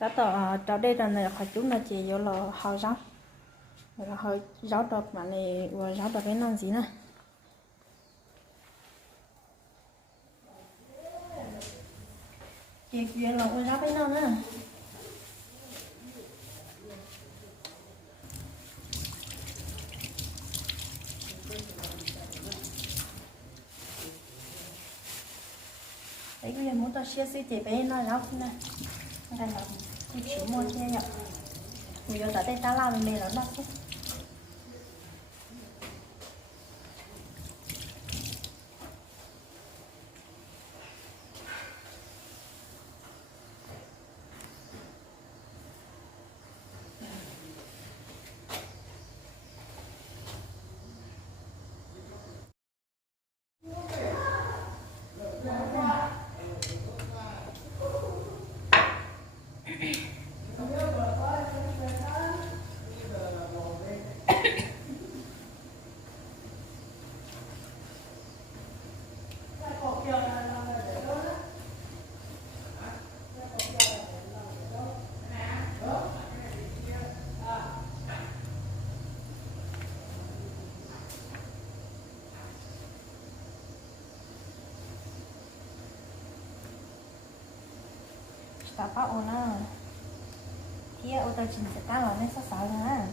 cháu tao cháu đây là khỏi chúng là chỉ vô là hao rau là hơi rau đọt mà này vừa rau đọt cái non gì nè chị vừa là vừa rau cái non nè đấy bây giờ muốn tao chia sẻ chị bé nó rau nè đây là chị chỉ mua chia nhở bây giờ tại đây ta làm mình là nó chứ Papa ona thì ô tô chính sẽ cao lên sáu sáu nữa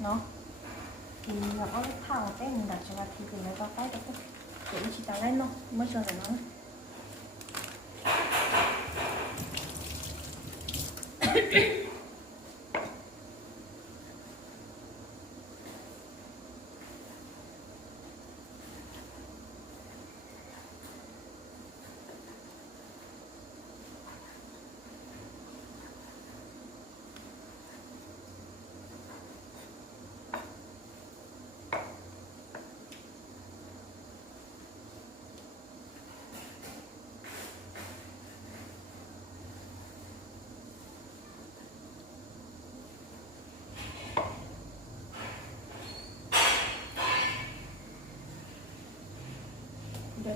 nó thì nó có thao cái mình đặt cho thì từ nó có cái được để chỉ tao lên nó mới cho nó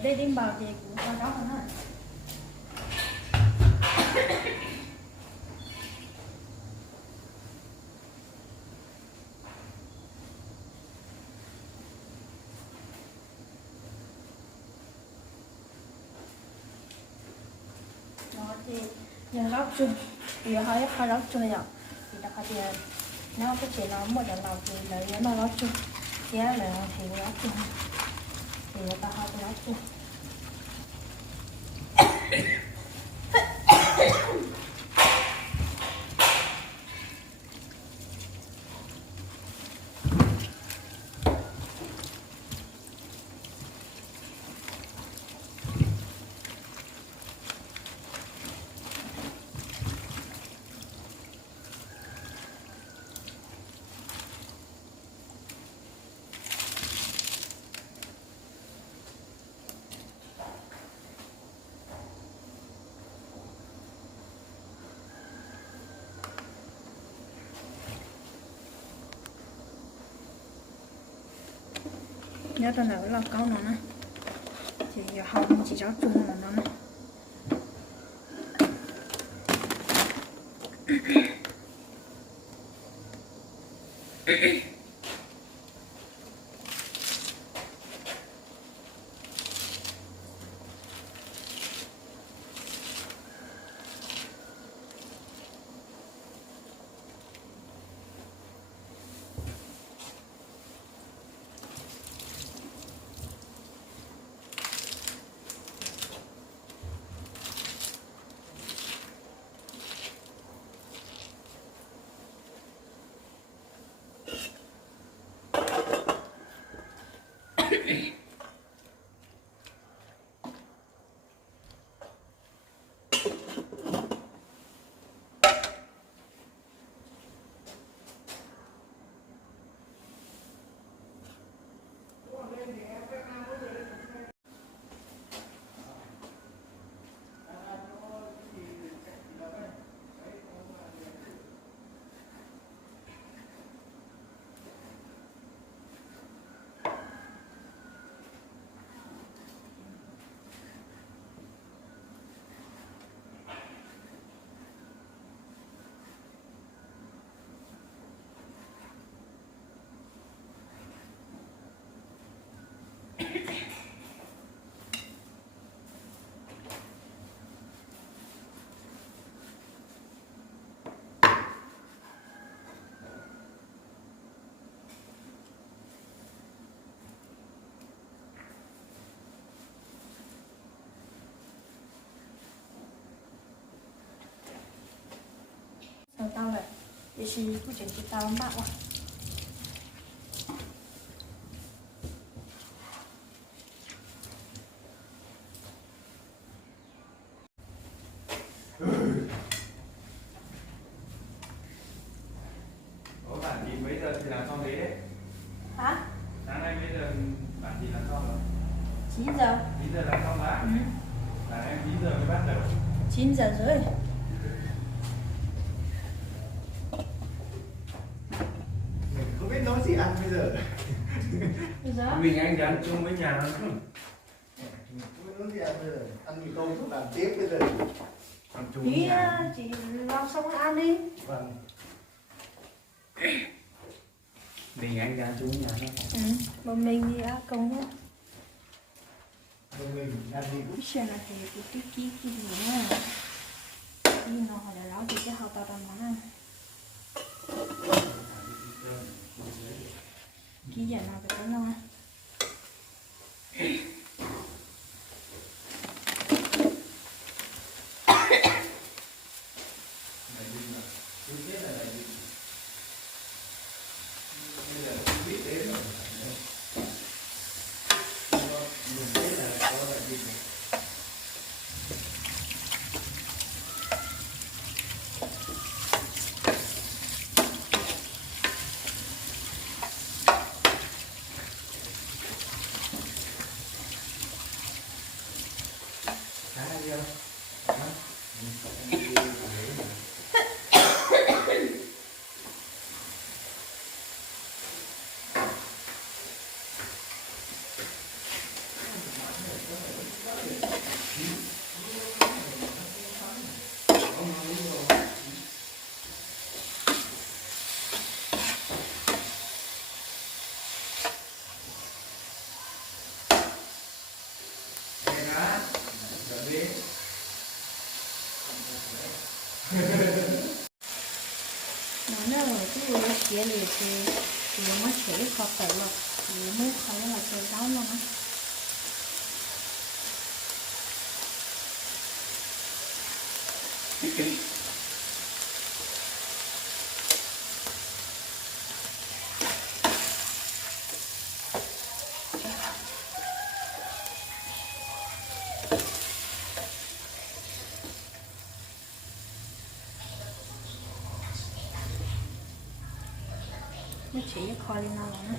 đây đêm bảo thì cũng có đó nữa đó thì giờ lóc chung thì hơi lóc chung rồi thì đặc biệt nó cái chuyện nó một lần đầu thì lấy nó lóc chung thì là thì lóc chung thì người ta hơi lóc chung nhớ tuần nào là câu nó nè thì học chỉ giáo chung là nó nè 也是不整个刀骂哇。Ủa bạn chị mấy giờ thì làm xong đấy đấy? Hả? Sáng nay mấy giờ bạn chị làm xong rồi? 9 giờ. 9 giờ làm xong á? Ừ. Là em 9 giờ mới bắt đầu. 9 giờ rưỡi. Mình không biết nấu gì ăn bây giờ. Bây giờ Mình anh thì ăn chung với nhà nó chứ. Mình không biết nấu gì ăn bây giờ. Ăn mì tôm không làm tiếp bây giờ. Ăn chung với tí nhà. chị làm xong rồi ăn đi. Vâng. Mình anh thì ăn chung với nhà nó. Ừ. Bọn mình thì ăn cùng nhá. Mình ăn gì cũng Cái là thì cái gì nữa. Đi nó hỏi là đó thì cái hào tao tao món ăn. Cái giờ nào phải có ngon. Nó là cái vừa chia liệt thì nó sẽ khó tự lực thì mới khó là chơi giáo luôn á. Nó chỉ khó lên nào lắm.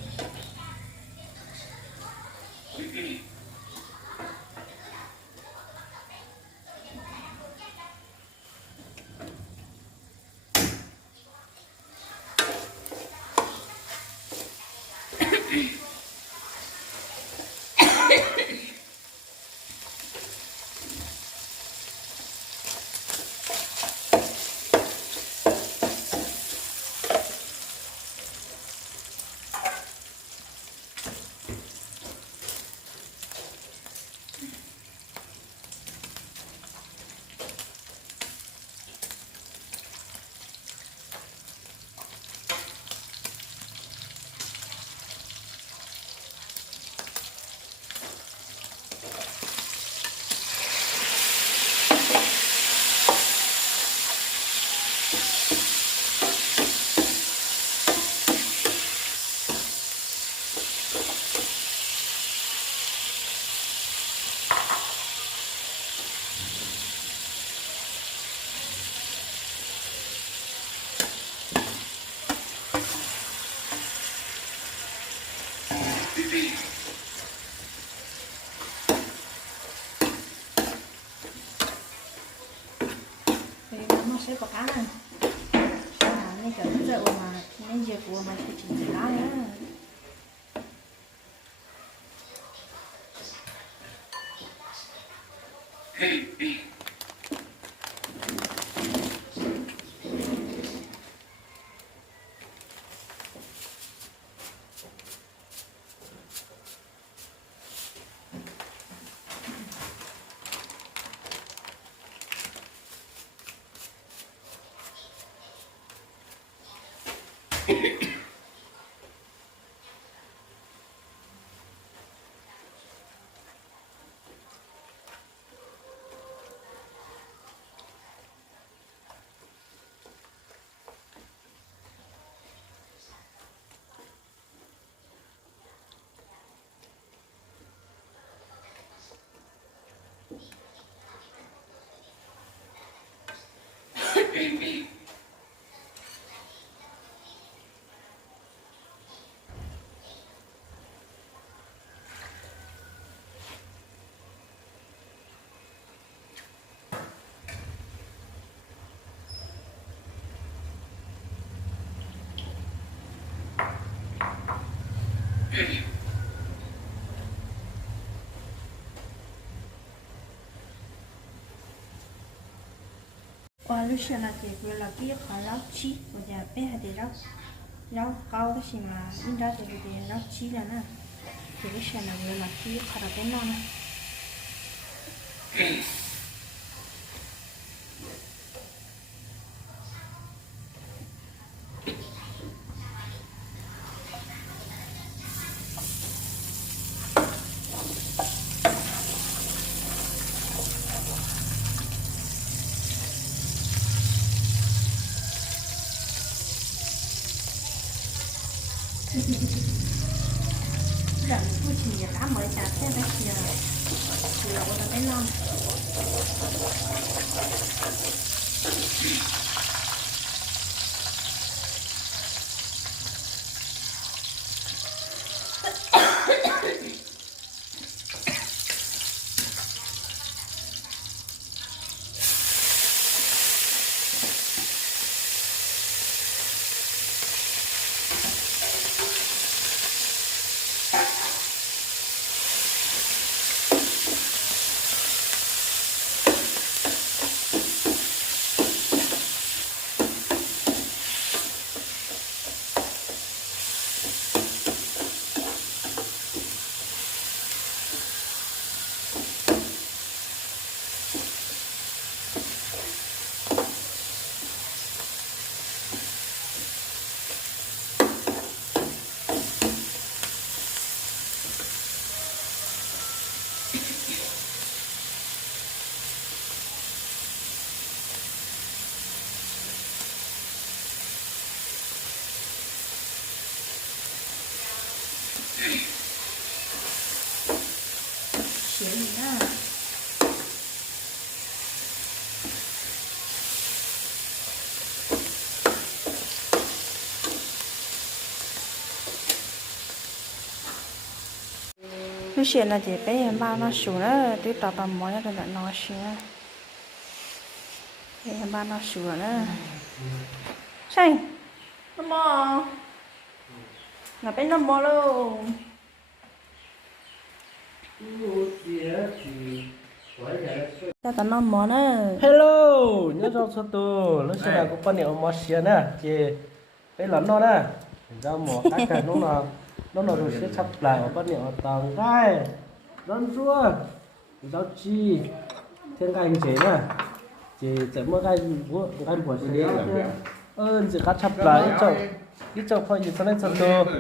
Nó sẽ có cá này. Nên kiểu nó rượu mà nên giờ của mà chỉ cá nữa. qua lúc xưa là thì vừa là cái khó lóc chi bây giờ bé thì lóc cao cái gì mà in ra thì lóc chi là nè thì lúc xưa là vừa là cái khó là bé non nè giờ mình chỉ giờ đã mới trả thế đấy giờ thì là có bé non xỉu gì đó lúc xưa là chỉ bé em ba nó sủi nữa tiếp tục tầm mồi nó là nó xỉu em ba nó sủi nữa sao nó mò là bé nó mò luôn cho tao nó mò nữa hello nhớ trong số tu lúc sau có bao nhiêu món xia nè chị cái lắm nó nè rau mỏ cá cà nó rồi sẽ sắp lại ở bao nhiêu tầng gai rau rua rau chi thêm gai chế nè chị sẽ mua gai của chị đi chị cắt sắp lại ít trong phải gì sao số tu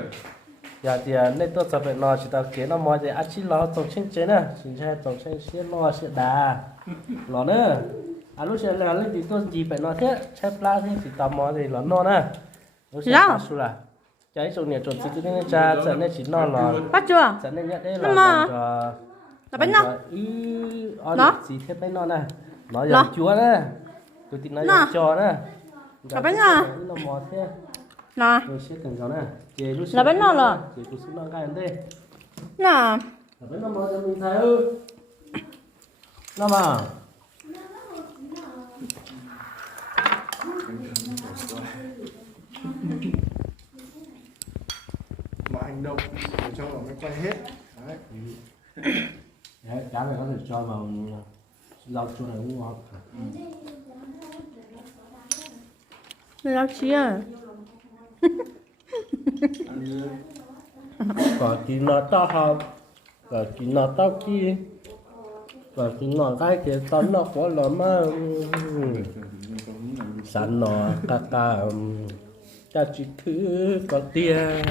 giờ thì nên tôi tập nó chỉ tập kế nó mọi gì ăn chỉ lo trồng trên chế nè chỉ cho trồng trên xe lo xe đà lo nữa lúc xe là lên thì tôi chỉ phải nó thế xếp lá thế chỉ tầm mọi gì lo nó nè lúc xe cắt xuống là cái chỗ này trồng chỉ nên cha giờ nên chỉ nó là bắt chưa giờ nên nhận đấy là cho bánh nó nó chỉ thế bánh nó nè nó giờ chúa nè tôi tin nó cho nè bánh à nó mò thế nè tôi sẽ từng cái nè là bánh non rồi chị tôi xuống đang gai đây nè là bánh non cho mình thấy ư nó mà mà hành động để cho nó mới quay hết đấy. Đấy, cá này có thể cho vào rau chua này cũng ngon rau chi à có tí nó to học có tí nó to kia có tí nó cái kia to nó có lắm mà sẵn nó cả cha chỉ thứ có tiền